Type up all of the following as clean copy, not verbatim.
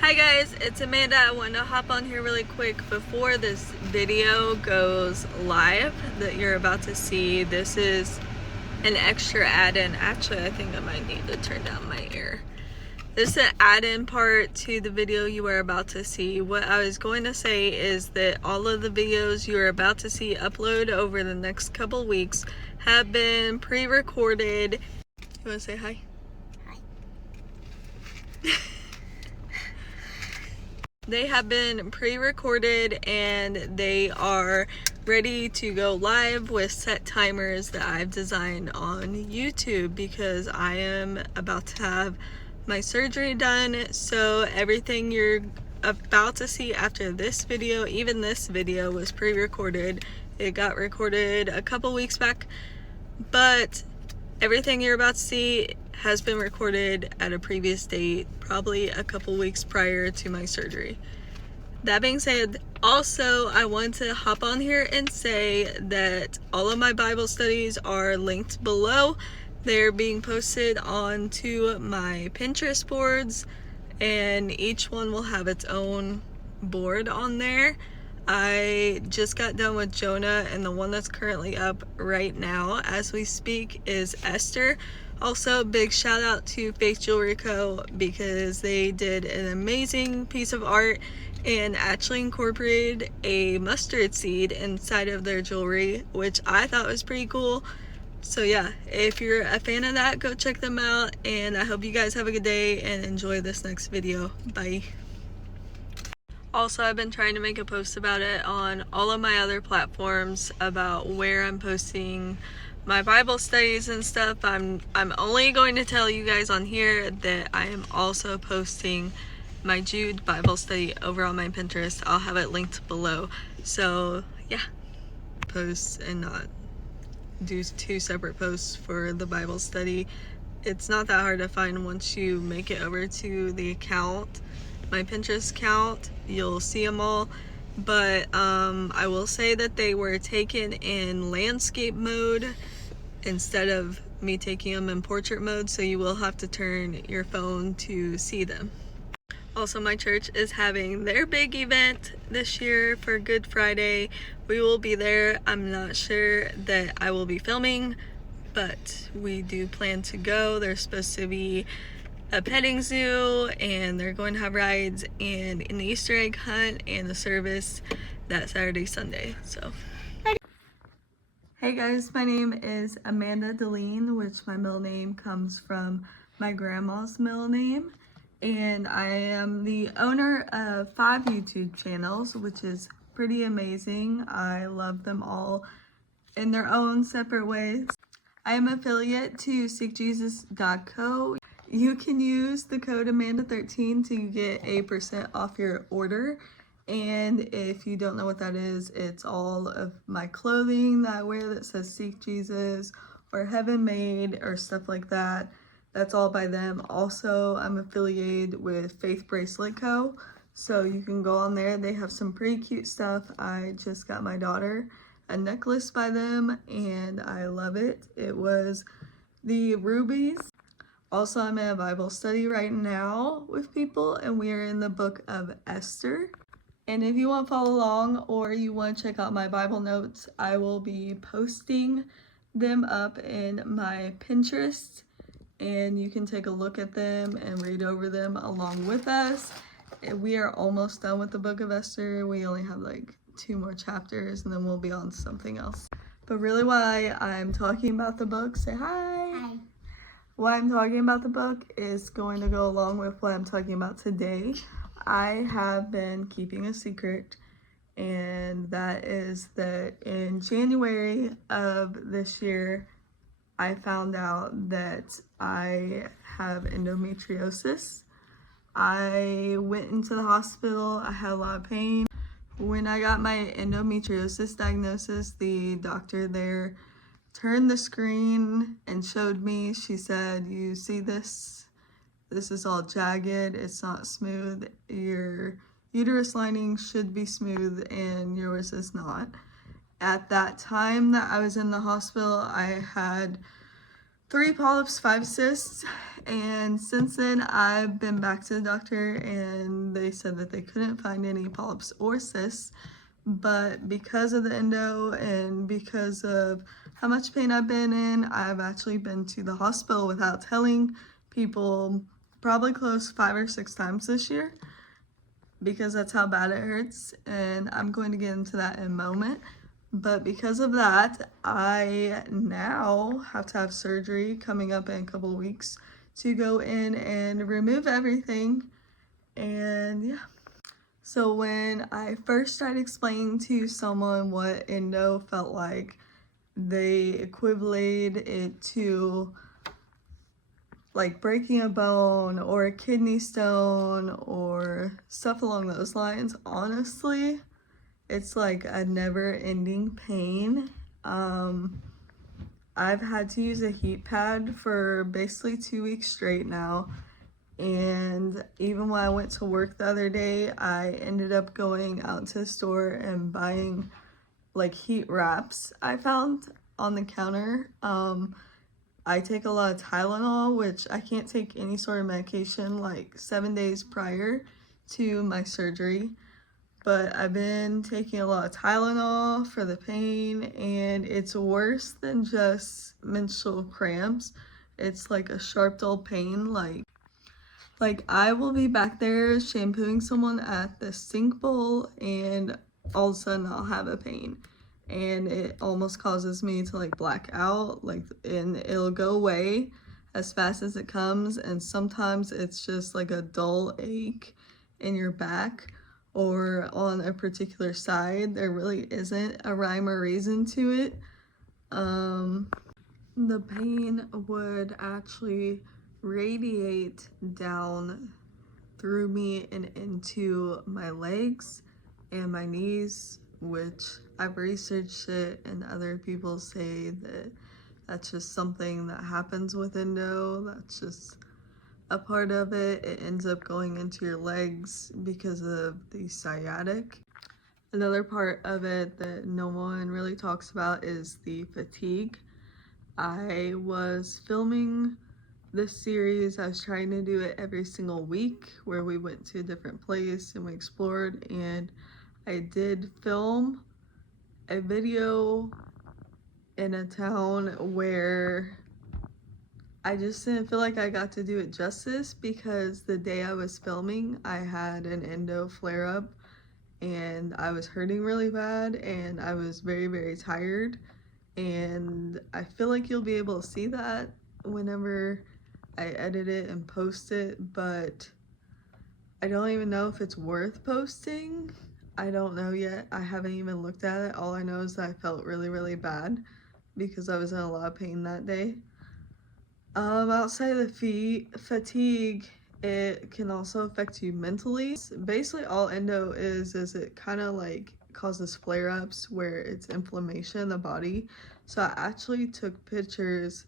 Hi guys, it's Amanda. I want to hop on here really quick before this video goes live that you're about to see. This is an extra add-in. Actually, I think I might need to turn down my air. This is an add-in part to the video you are about to see. What I was going to say is that all of the videos you are about to see upload over the next couple weeks have been pre-recorded. You want to say hi? They have been pre-recorded and they are ready to go live with set timers that I've designed on YouTube because I am about to have my surgery done. So everything you're about to see after this video, even this video, was pre-recorded. It got recorded a couple weeks back, but everything you're about to see has been recorded at a previous date, probably a couple weeks prior to my surgery. That being said, also I want to hop on here and say that all of my Bible studies are linked below. They're being posted onto my Pinterest boards, and each one will have its own board on there. I just got done with Jonah, and the one that's currently up right now as we speak is Esther. Also, big shout out to Fake Jewelry Co. because they did an amazing piece of art and actually incorporated a mustard seed inside of their jewelry, which I thought was pretty cool. So yeah, if you're a fan of that, go check them out, and I hope you guys have a good day and enjoy this next video. Bye. Also, I've been trying to make a post about it on all of my other platforms about where I'm posting my Bible studies and stuff. I'm only going to tell you guys on here that I am also posting my Jude Bible study over on my Pinterest. I'll have it linked below. So yeah, posts and not do two separate posts for the Bible study. It's not that hard to find once you make it over to the account, my Pinterest account. You'll see them all, but I will say that they were taken in landscape mode instead of me taking them in portrait mode, so you will have to turn your phone to see them. Also, my church is having their big event this year for Good Friday. We will be there. I'm not sure that I will be filming, but we do plan to go. There's supposed to be a petting zoo, and they're going to have rides and an Easter egg hunt and a service that Saturday, Sunday. So hey guys, my name is Amanda Deline, which my middle name comes from my grandma's middle name, and I am the owner of 5 YouTube channels, which is pretty amazing. I love them all in their own separate ways. I am affiliate to seekjesus.co. You can use the code Amanda13 to get a % off your order. And if you don't know what that is, it's all of my clothing that I wear that says Seek Jesus or Heaven Made or stuff like that. That's all by them. Also, I'm affiliated with Faith Bracelet Co. So you can go on there. They have some pretty cute stuff. I just got my daughter a necklace by them and I love it. It was the rubies. Also, I'm in a Bible study right now with people, and we are in the book of Esther. And if you want to follow along or you want to check out my Bible notes, I will be posting them up in my Pinterest, and you can take a look at them and read over them along with us. We are almost done with the book of Esther. We only have like 2 more chapters and then we'll be on to something else. But really why I'm talking about the book, say hi. Hi. Why I'm talking about the book is going to go along with what I'm talking about today. I have been keeping a secret, and that is that in January of this year, I found out that I have endometriosis. I went into the hospital. I had a lot of pain. When I got my endometriosis diagnosis, the doctor there turned the screen and showed me. She said, you see this? This is all jagged. It's not smooth. Your uterus lining should be smooth and yours is not. At that time that I was in the hospital, I had 3 polyps, 5 cysts, and since then I've been back to the doctor and they said that they couldn't find any polyps or cysts, but because of the endo and because of how much pain I've been in, I've actually been to the hospital without telling people, probably close 5 or 6 times this year, because that's how bad it hurts, and I'm going to get into that in a moment. But because of that, I now have to have surgery coming up in a couple of weeks to go in and remove everything. And yeah. So when I first tried explaining to someone what endo felt like, they equated it to like breaking a bone or a kidney stone or stuff along those lines. Honestly, it's like a never-ending pain. I've had to use a heat pad for basically 2 weeks straight now, and even when I went to work the other day, I ended up going out to the store and buying like heat wraps I found on the counter. I take a lot of Tylenol, which I can't take any sort of medication like 7 days prior to my surgery. But I've been taking a lot of Tylenol for the pain, and it's worse than just menstrual cramps. It's like a sharp, dull pain. Like I will be back there shampooing someone at the sink bowl, and all of a sudden I'll have a pain. And it almost causes me to like black out, like, and it'll go away as fast as it comes. And sometimes it's just like a dull ache in your back or on a particular side. There really isn't a rhyme or reason to it. The pain would actually radiate down through me and into my legs and my knees, which I've researched it, and other people say that that's just something that happens with endo. That's just a part of it. It ends up going into your legs because of the sciatic. Another part of it that no one really talks about is the fatigue. I was filming this series. I was trying to do it every single week where we went to a different place and we explored, and I did film a video in a town where I just didn't feel like I got to do it justice, because the day I was filming I had an endo flare-up and I was hurting really bad and I was very, very tired, and I feel like you'll be able to see that whenever I edit it and post it, but I don't even know if it's worth posting. I don't know yet. I haven't even looked at it. All I know is that I felt really, really bad because I was in a lot of pain that day. Outside of the fatigue, it can also affect you mentally. Basically all endo is it kind of like causes flare-ups where it's inflammation in the body. So I actually took pictures,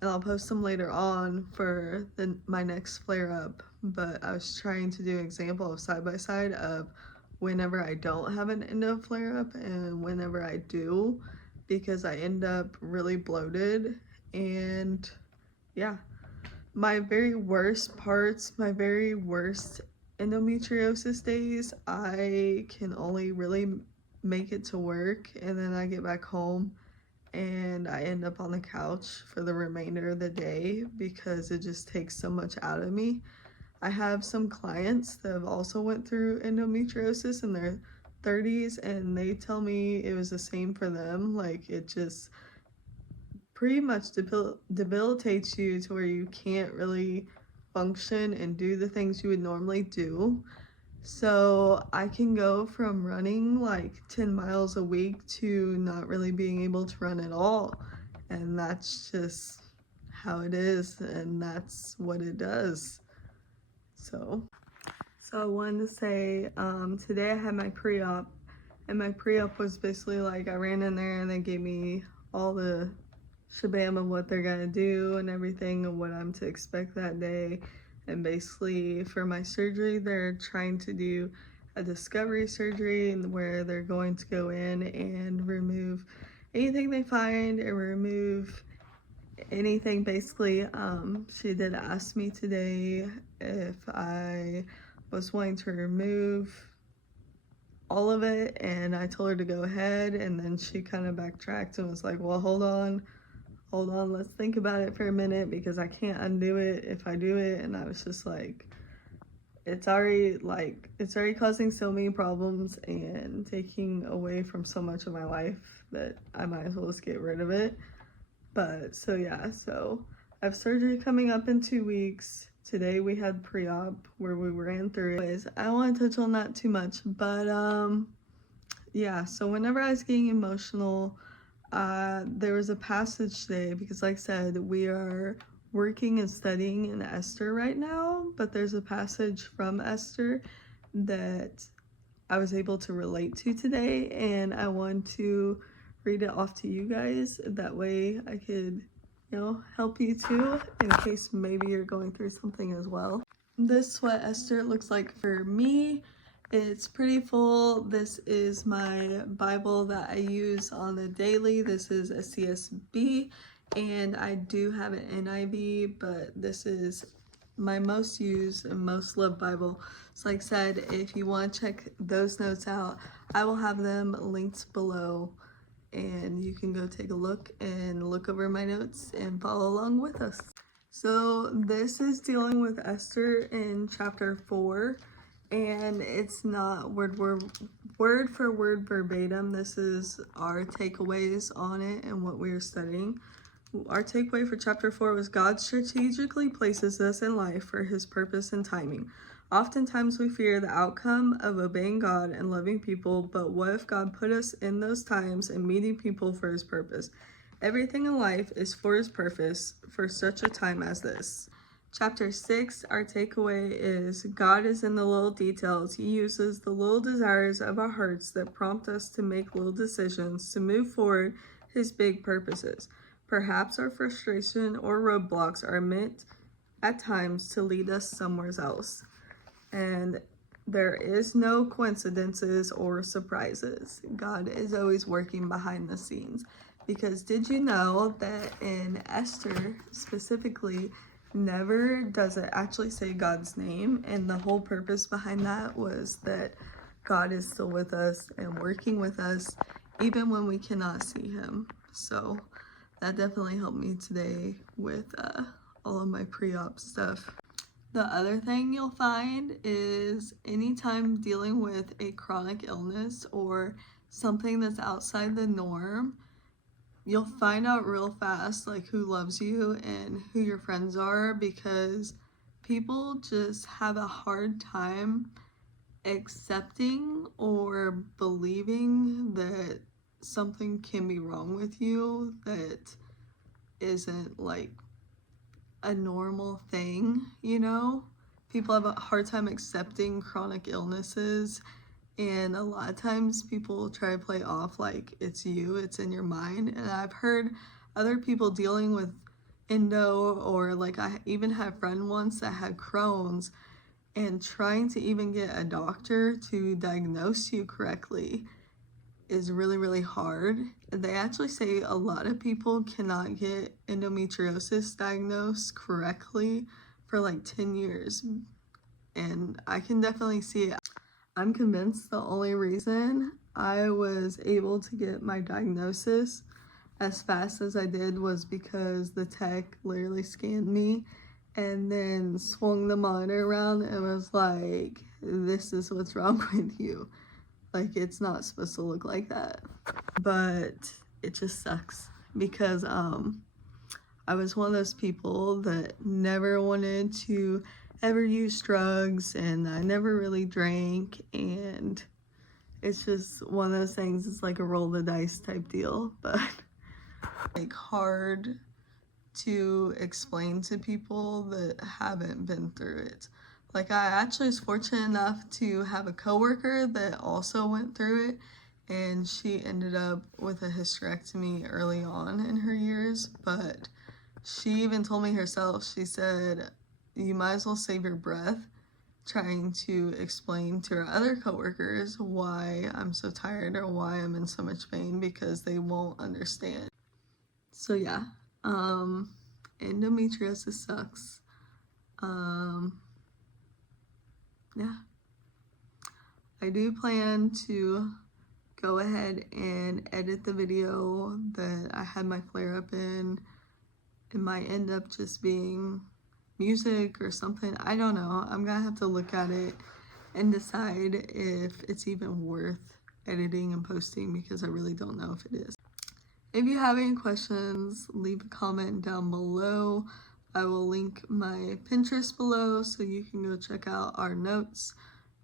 and I'll post them later on for my next flare-up, but I was trying to do an example of side by side of whenever I don't have an endo flare-up and whenever I do, because I end up really bloated. And yeah, my very worst parts, my very worst endometriosis days, I can only really make it to work, and then I get back home and I end up on the couch for the remainder of the day because it just takes so much out of me. I have some clients that have also went through endometriosis in their 30s, and they tell me it was the same for them. Like, it just pretty much debilitates you to where you can't really function and do the things you would normally do. So I can go from running like 10 miles a week to not really being able to run at all. And that's just how it is, and that's what it does. So I wanted to say, today I had my pre-op, and my pre-op was basically like I ran in there and they gave me all the shabam of what they're gonna do and everything and what I'm to expect that day. And basically for my surgery, they're trying to do a discovery surgery where they're going to go in and remove anything they find and remove anything basically. She did ask me today if I was wanting to remove all of it, and I told her to go ahead, and then she kind of backtracked and was like, well, hold on, let's think about it for a minute, because I can't undo it if I do it. And I was just like, it's already causing so many problems and taking away from so much of my life that I might as well just get rid of it. But so yeah, so I have surgery coming up in 2 weeks. Today we had pre-op where we ran through it. Anyways, I don't want to touch on that too much, but yeah, so whenever I was getting emotional, there was a passage today, because like I said, we are working and studying in Esther right now, but there's a passage from Esther that I was able to relate to today, and I want to read it off to you guys. That way I could, help you too, in case maybe you're going through something as well. This is what Esther looks like for me. It's pretty full. This is my Bible that I use on the daily. This is a CSB, and I do have an NIV, but this is my most used and most loved Bible. So like I said, if you want to check those notes out, I will have them linked below, and you can go take a look and look over my notes and follow along with us. So this is dealing with Esther in chapter 4, and it's not word for word verbatim. This is our takeaways on it and what we are studying. Our takeaway for chapter 4 was God strategically places us in life for his purpose and timing. Oftentimes we fear the outcome of obeying God and loving people, but what if God put us in those times and meeting people for his purpose? Everything in life is for his purpose for such a time as this. Chapter 6, our takeaway is God is in the little details. He uses the little desires of our hearts that prompt us to make little decisions to move forward his big purposes. Perhaps our frustration or roadblocks are meant at times to lead us somewhere else. And there is no coincidences or surprises. God is always working behind the scenes. Because did you know that in Esther specifically, never does it actually say God's name? And the whole purpose behind that was that God is still with us and working with us even when we cannot see him. So that definitely helped me today with all of my pre-op stuff. The other thing you'll find is anytime dealing with a chronic illness or something that's outside the norm, you'll find out real fast like who loves you and who your friends are, because people just have a hard time accepting or believing that something can be wrong with you that isn't like a normal thing, People have a hard time accepting chronic illnesses, and a lot of times people try to play off like it's in your mind. And I've heard other people dealing with endo, or like I even had a friend once that had Crohn's, and trying to even get a doctor to diagnose you correctly is really, really hard. They actually say a lot of people cannot get endometriosis diagnosed correctly for like 10 years. And I can definitely see it. I'm convinced the only reason I was able to get my diagnosis as fast as I did was because the tech literally scanned me and then swung the monitor around and was like, this is what's wrong with you. Like, it's not supposed to look like that. But it just sucks because I was one of those people that never wanted to ever use drugs, and I never really drank, and it's just one of those things. It's like a roll the dice type deal, but like hard to explain to people that haven't been through it. Like, I actually was fortunate enough to have a coworker that also went through it, and she ended up with a hysterectomy early on in her years. But she even told me herself, she said, you might as well save your breath trying to explain to her other coworkers why I'm so tired or why I'm in so much pain, because they won't understand. So yeah, Endometriosis sucks. Yeah. I do plan to go ahead and edit the video that I had my flare up in. It might end up just being music or something. I don't know. I'm gonna have to look at it and decide if it's even worth editing and posting, because I really don't know if it is. If you have any questions, leave a comment down below. I will link my Pinterest below so you can go check out our notes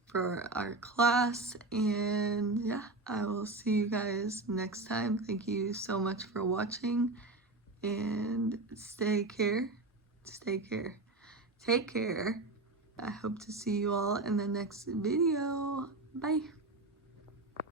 for our class. And yeah, I will see you guys next time. Thank you so much for watching, and take care. Take care. I hope to see you all in the next video.